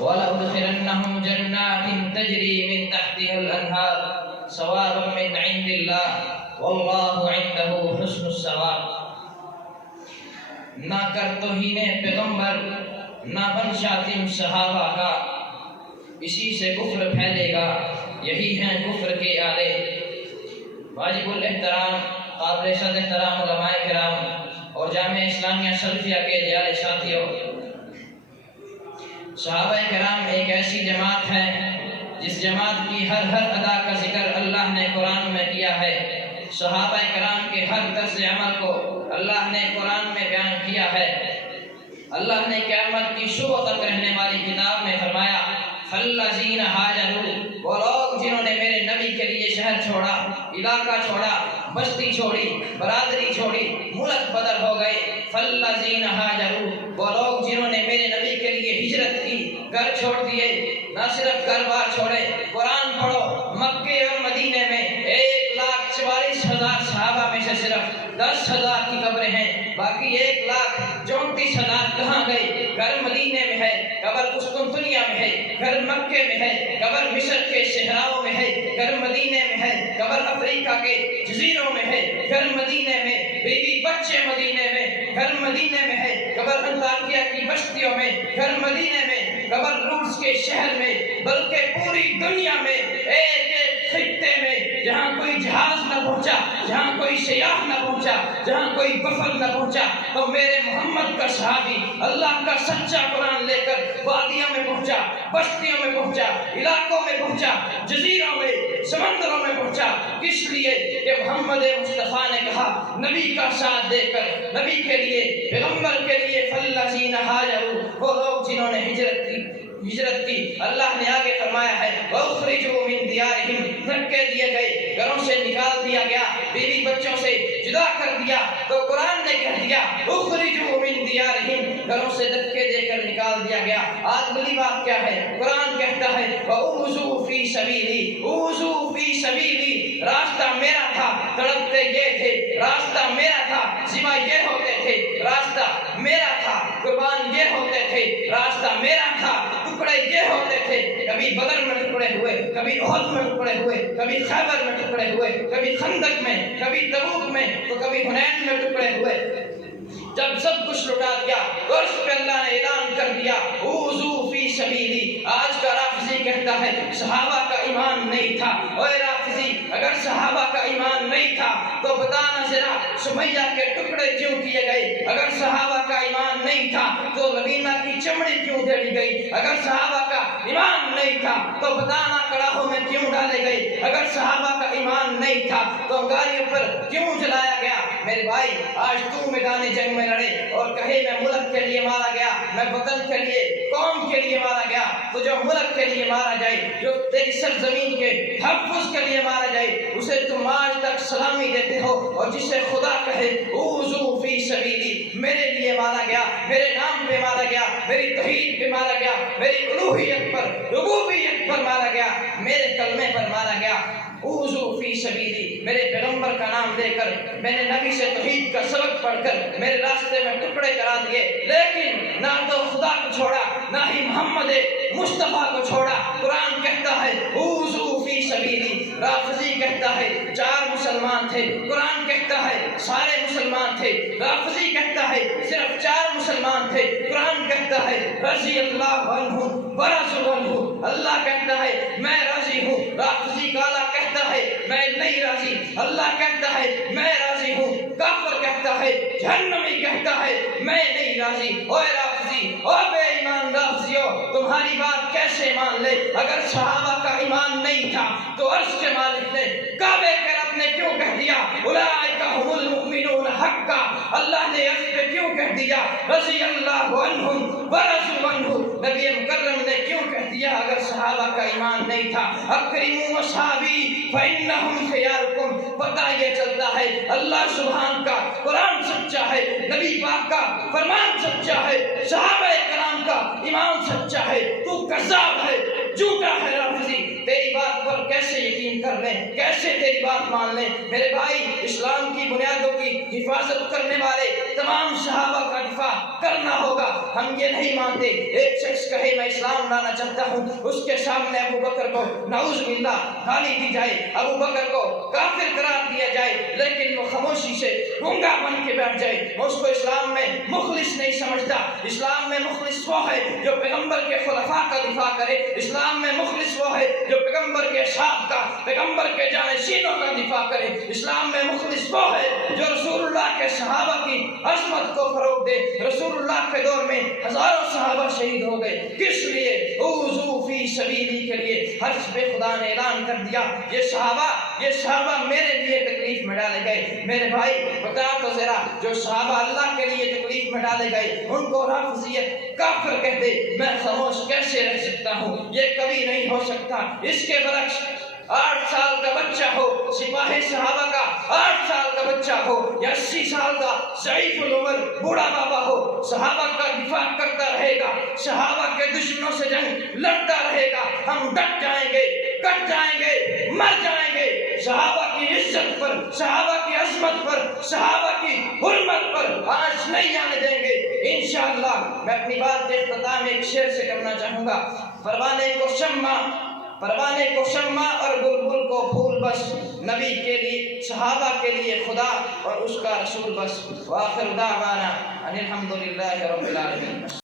وَلَأُدْخِلَنَّهُمْ جَنَّاتٍ تَجْرِي مِنْ تَحْتِهَا الْأَنْهَارُ ثَوَابًا مِنْ عِنْدِ اللَّهِ وَاللَّهُ عِنْدَهُ حُسْنُ الثَّوَابِ۔ نہ کر توہین پیغمبر، نہ بن شاتم صحابہ کا، اسی سے کفر پھیلے گا، یہی ہیں کفر کے آلے۔ واجب الاحترام قابل صد احترام علماء کرام اور جامعہ اسلامیہ سلفیہ کے دیار ساتھیوں، صحابہ کرام ایک ایسی جماعت ہے جس جماعت کی ہر ادا کا ذکر اللہ نے قرآن میں کیا ہے۔ صحابہ کرام کے ہر طرز عمل کو اللہ نے قرآن میں بیان کیا ہے۔ اللہ نے قیامت کی صبح تک رہنے والی کتاب میں فرمایا فَالَّذِينَ هَاجَرُوا، وہ لوگ جنہوں نے میرے نبی کے لیے شہر چھوڑا، علاقہ چھوڑا، بستی چھوڑی، برادری چھوڑی، ملک بدر ہو گئے۔ فَالَّذِينَ هَاجَرُوا، وہ لوگ جنہوں نے میرے نبی کے لیے ہجرت کی، گھر چھوڑ دیے، نہ صرف گھر بار چھوڑے۔ قرآن پڑھو، مکے اور مدینے میں 1,44,000 صحابہ میں سے صرف 10,000 کی قبریں ہیں، باقی 1,34,000 کہاں گئے؟ گھر مدینے میں ہے، قبر قسطنطنیہ میں ہے، گھر مکے میں ہے، قبر مصر کے صحراؤں میں ہے، گھر مدینے میں ہے، قبر افریقہ کے جزیروں میں ہے، گھر مدینے میں، بیوی بچے مدینے میں، گھر مدینے میں ہے، قبر انطاکیہ کی بستیوں میں، گھر مدینے میں، قبر روس کے شہر میں، بلکہ پوری دنیا میں ایک خطے میں جہاں کوئی جہاز نہ پہنچا، جہاں کوئی سیاح نہ پہنچا، جہاں کوئی وفد نہ پہنچا، تو میرے محمد کا صحابی اللہ کا سچا قرآن لے کر وادیوں میں پہنچا، بستیوں میں پہنچا، علاقوں میں پہنچا، جزیروں میں، سمندروں میں پہنچا۔ کس لیے کہ محمد مصطفیٰ نے کہا نبی کا ساتھ دے کر، نبی کے لیے، پیغمبر کے لیے فَالَّذِينَ هَاجَرُوا، وہ لوگ جنہوں نے ہجرت کی۔ اللہ نے آگے فرمایا ہے وَأُخْرِجُوا مِنْ دِيَارِهِمْ، دھکے دیے گئے، گھروں سے نکال دیا گیا، بیوی بچوں سے جدا کر دیا، تو قرآن نے کہہ دیا اخرجوا من دیارہم، گھروں سے دھکے دے کر نکال دیا گیا۔ آج بڑی بات کیا ہے؟ قرآن کہتا ہے وَأُوذُوا فِي سَبِيلِي، اوذوا فی سبیلی، راستہ میرا تھا، تڑپتے یہ تھے، راستہ میرا تھا، ذبح یہ ہوتے تھے، راستہ میرا تھا، قربان یہ ہوتے تھے، راستہ میرا تھا، ٹکڑے یہ ہوتے تھے، کبھی بدر میں ٹکڑے ہوئے، کبھی احد میں ٹکڑے ہوئے، کبھی خیبر میں ٹکڑے ہوئے، کبھی خندق میں، کبھی تبوک میں، تو کبھی حنین میں ٹکڑے ہوئے۔ جب سب کچھ لٹا دیا تو اس پہ اللہ نے اعلان کر دیا اوذوا فی سبیلی۔ آج کا رافضی کہتا ہے صحابہ کا ایمان نہیں تھا۔ اوے رافضی، اگر صحابہ کا ایمان نہیں تھا تو بتانا ذرا سمیہ کے ٹکڑے کیوں کیے گئے؟ اگر صحابہ کا ایمان نہیں تھا تو لبینہ کی چمڑی کیوں دھیڑی گئی؟ اگر صحابہ کا ایمان نہیں تھا تو بتانا کڑاہوں میں کیوں ڈالے گئے؟ اگر صحابہ کا ایمان نہیں تھا تو انگاریوں پر کیوں جلایا گیا؟ میرے بھائی، آج تو میدان جنگ میں لڑے اور کہے میں ملک کے لیے مارا گیا، میں وطن کے لیے، قوم کے لیے مارا گیا، تو جو ملک کے لیے مارا جائے، جو تیری سرزمین کے تحفظ کے لیے مارا جائے، اسے تم آج تک سلامی دیتے ہو، اور جسے خدا کہے اوذوا فی سبیلی، میرے لیے مارا گیا، میرے نام پہ مارا گیا، میری توحید پہ مارا گیا، میری الوہیت پر، ربوبیت پر مارا گیا، میرے کلمے پر مارا گیا۔ اوذوا فی سبیلی، میرے پیغمبر کا نام دے کر، میں نے نبی سے توحید کا سبق پڑھ کر میرے راستے میں ٹکڑے کرا دیے، لیکن نہ تو خدا کو چھوڑا، نہ ہی محمد مصطفیٰ کو چھوڑا۔ قرآن کہتا ہے اوذوا فی سبیلی، رافضی کہتا ہے 4 مسلمان تھے، قرآن کہتا ہے سارے مسلمان تھے، رافضی کہتا ہے صرف 4 مسلمان تھے، قرآن کہتا ہے رضی اللہ عنہم ورضوا عنہ، اللہ کہتا ہے میں راضی ہوں، رافضی کالا کہتا ہے میں نہیں راضی، اللہ کہتا ہے میں راضی ہوں، کافر کہتا ہے، جہنمی کہتا ہے میں نہیں راضی۔ اوے رافضی، او بے ایمان رافضیو، تمہاری بات کیسے مان لے؟ اگر صحابہ کا ایمان نہیں تھا تو عرش کے مالک نے کعبے کے رب نے کیوں کہہ دیا اولئک هم المؤمنون حقا؟ اللہ نے عرش پہ کیوں کہہ دیا رضی اللہ عنہم ورضوا عنہ؟ نبی مکرم نے کیوں کہہ دیا اگر صحابہ کا ایمان نہیں تھا اکرموا اصحابی فانہم خیارکم؟ پتہ یہ چلتا ہے اللہ سبحان کا قرآن سچا ہے، نبی پاک کا فرمان سچا ہے، صحابہ کرام کا ایمان سچا ہے، تو کذاب ہے، جھوٹا ہے رافضی۔ تیری بات پر کیسے یقین کر لیں، کیسے تیری بات مان لیں؟ میرے بھائی، اسلام کی بنیادوں کی حفاظت کرنے والے تمام صحابہ کا دفاع کرنا ہوگا۔ ہم یہ نہیں مانتے ایک شخص کہے میں اسلام لانا چاہتا ہوں، اس کے سامنے ابو بکر کو نعوذ باللہ گالی دی جائے، ابو بکر کو کافر قرار دیا جائے، لیکن وہ خاموشی سے گونگا بن کے بیٹھ جائے، میں اس کو اسلام میں مخلص نہیں سمجھتا۔ اسلام میں مخلص وہ ہے جو پیغمبر کے خلفاء کا دفاع کرے، اسلام میں مخلص وہ ہے جو پیغمبر کے اصحاب کا، پیغمبر کے جانشینوں کا دفاع کرے، اسلام میں مخلص وہ ہے جو رسول اللہ کے صحابہ کی عظمت کو فروغ دے۔ رسول اللہ کے دور میں ہزاروں صحابہ شہید ہو گئے، کس لیے؟ اوذوا فی سبیلی کے لیے۔ حسب خدا نے اعلان کر دیا یہ صحابہ میرے لیے تکلیف میں ڈالے گئے۔ میرے بھائی بتا تو ذرا، جو صحابہ اللہ کے لیے تکلیف میں ڈالے گئے ان کو رافضیت کافر کہتے، میں خاموش کیسے رہ سکتا ہوں؟ یہ کبھی نہیں ہو سکتا۔ اس کے برعکس 8 سال کا بچہ ہو، سپاہی صحابہ کا 8 سال کا بچہ ہو یا 80 سال کا ضعیف العمر بوڑھا بابا ہو، صحابہ کا دفاع کرتا رہے گا، صحابہ کے دشمنوں سے جنگ لڑتا رہے گا۔ ہم ڈٹ جائیں گے، کٹ جائیں گے، مر جائیں گے، صحابہ کی عزت پر، صحابہ کی عظمت پر، صحابہ کی حرمت پر آنچ نہیں آنے دیں گے انشاءاللہ۔ میں اپنی بات کے اختتام ایک شعر سے کرنا چاہوں گا۔ پروانے کو شمع اور بلبل کو پھول بس، نبی کے لیے صحابہ کے لیے خدا اور اس کا رسول بس۔ وآخر دعوانا ان الحمدللہ رب العالمین۔